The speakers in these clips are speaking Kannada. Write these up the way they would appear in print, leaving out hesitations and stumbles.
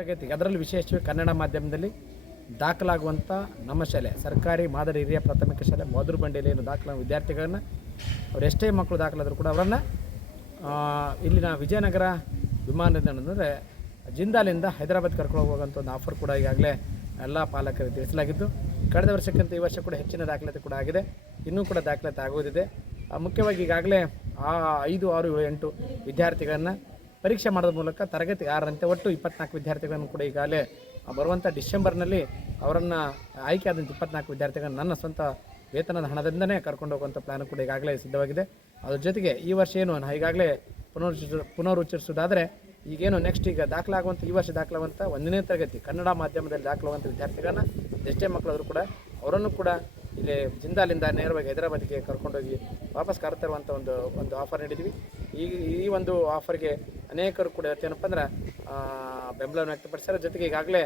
ತರಗತಿಗೆ ಅದರಲ್ಲೂ ವಿಶೇಷವಾಗಿ ಕನ್ನಡ ಮಾಧ್ಯಮದಲ್ಲಿ ದಾಖಲಾಗುವಂಥ ನಮ್ಮ ಶಾಲೆ ಸರ್ಕಾರಿ ಮಾದರಿ ಹಿರಿಯ ಪ್ರಾಥಮಿಕ ಶಾಲೆ ಮಧುರ ಬಂಡೆಯಲ್ಲಿ ಏನು ದಾಖಲಾದ ವಿದ್ಯಾರ್ಥಿಗಳನ್ನ ಅವ್ರು ಎಷ್ಟೇ ಮಕ್ಕಳು ದಾಖಲಾದರೂ ಕೂಡ ಅವರನ್ನು ಇಲ್ಲಿನ ವಿಜಯನಗರ ವಿಮಾನ ನಿಲ್ದಾಣ ಅಂದರೆ ಜಿಂದಾಲಿಂದ ಹೈದರಾಬಾದ್ ಕರ್ಕೊಂಡು ಹೋಗುವಂಥ ಒಂದು ಆಫರ್ ಕೂಡ ಈಗಾಗಲೇ ಎಲ್ಲ ಪಾಲಕರಿಗೆ ತಿಳಿಸಲಾಗಿದ್ದು ಕಳೆದ ವರ್ಷಕ್ಕಿಂತ ಈ ವರ್ಷ ಕೂಡ ಹೆಚ್ಚಿನ ದಾಖಲಾತಿ ಕೂಡ ಆಗಿದೆ, ಇನ್ನೂ ಕೂಡ ದಾಖಲಾತಿ ಆಗೋದಿದೆ. ಮುಖ್ಯವಾಗಿ ಈಗಾಗಲೇ 5, 6, 7, 8 ವಿದ್ಯಾರ್ಥಿಗಳನ್ನು ಪರೀಕ್ಷೆ ಮಾಡೋದ್ರ ಮೂಲಕ ತರಗತಿಗೆ 6ರಂತೆ ಒಟ್ಟು 24 ವಿದ್ಯಾರ್ಥಿಗಳನ್ನು ಕೂಡ ಈಗಾಗಲೇ ಬರುವಂಥ ಡಿಸೆಂಬರ್ನಲ್ಲಿ ಅವರನ್ನು ಆಯ್ಕೆ ಆದಂಥ 24 ವಿದ್ಯಾರ್ಥಿಗಳನ್ನು ನನ್ನ ಸ್ವಂತ ವೇತನದ ಹಣದಿಂದನೇ ಕರ್ಕೊಂಡು ಹೋಗುವಂಥ ಪ್ಲ್ಯಾನ್ ಕೂಡ ಈಗಾಗಲೇ ಸಿದ್ಧವಾಗಿದೆ. ಅದ್ರ ಜೊತೆಗೆ ಈ ವರ್ಷ ಏನು ಈಗಾಗಲೇ ಪುನರುಚ್ಚರಿಸೋದಾದರೆ ಈಗೇನು ನೆಕ್ಸ್ಟ್ ಈಗ ದಾಖಲಾಗುವಂಥ ಈ ವರ್ಷ ದಾಖಲಾಗುವಂಥ 1ನೇ ತರಗತಿ ಕನ್ನಡ ಮಾಧ್ಯಮದಲ್ಲಿ ದಾಖಲಾಗುವಂಥ ವಿದ್ಯಾರ್ಥಿಗಳನ್ನ ಎಷ್ಟೇ ಮಕ್ಕಳಾದರೂ ಕೂಡ ಅವರನ್ನು ಕೂಡ ಇಲ್ಲಿ ಜಿಂದಾಲಿಂದ ನೇರವಾಗಿ ಹೈದರಾಬಾದ್ಗೆ ಕರ್ಕೊಂಡೋಗಿ ವಾಪಸ್ ಕರೆತರುವಂಥ ಒಂದು ಆಫರ್ ನೀಡಿದ್ವಿ. ಈ ಒಂದು ಆಫರ್ಗೆ ಅನೇಕರು ಕೂಡ ಏನಪ್ಪ ಅಂದ್ರೆ ಬೆಂಬಲವನ್ನು ವ್ಯಕ್ತಪಡಿಸ್ತಾರೆ. ಜೊತೆಗೆ ಈಗಾಗಲೇ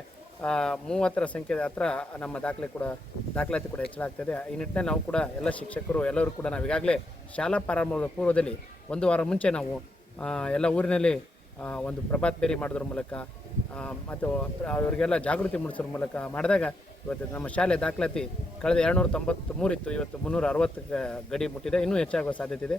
30ರ ಸಂಖ್ಯೆ ಹತ್ರ ನಮ್ಮ ದಾಖಲಾತಿ ಕೂಡ ಹೆಚ್ಚಳಾಗ್ತದೆ. ಈ ನಿಟ್ಟಿನಲ್ಲಿ ನಾವು ಕೂಡ ಎಲ್ಲ ಶಿಕ್ಷಕರು ಎಲ್ಲರೂ ಕೂಡ ನಾವು ಈಗಾಗಲೇ ಶಾಲಾ ಪ್ರಾರಂಭದ ಪೂರ್ವದಲ್ಲಿ 1 ವಾರ ಮುಂಚೆ ನಾವು ಎಲ್ಲ ಊರಿನಲ್ಲಿ ಒಂದು ಪ್ರಭಾತ್ ಬೇರಿ ಮಾಡೋದ್ರ ಮೂಲಕ ಮತ್ತು ಅವರಿಗೆಲ್ಲ ಜಾಗೃತಿ ಮೂಡಿಸೋದ್ರ ಮೂಲಕ ಮಾಡಿದಾಗ ಇವತ್ತು ನಮ್ಮ ಶಾಲೆ ದಾಖಲಾತಿ ಕಳೆದ 293 ಇತ್ತು, ಇವತ್ತು 360 ಗಡಿ ಮುಟ್ಟಿದೆ. ಇನ್ನೂ ಹೆಚ್ಚಾಗುವ ಸಾಧ್ಯತೆ ಇದೆ.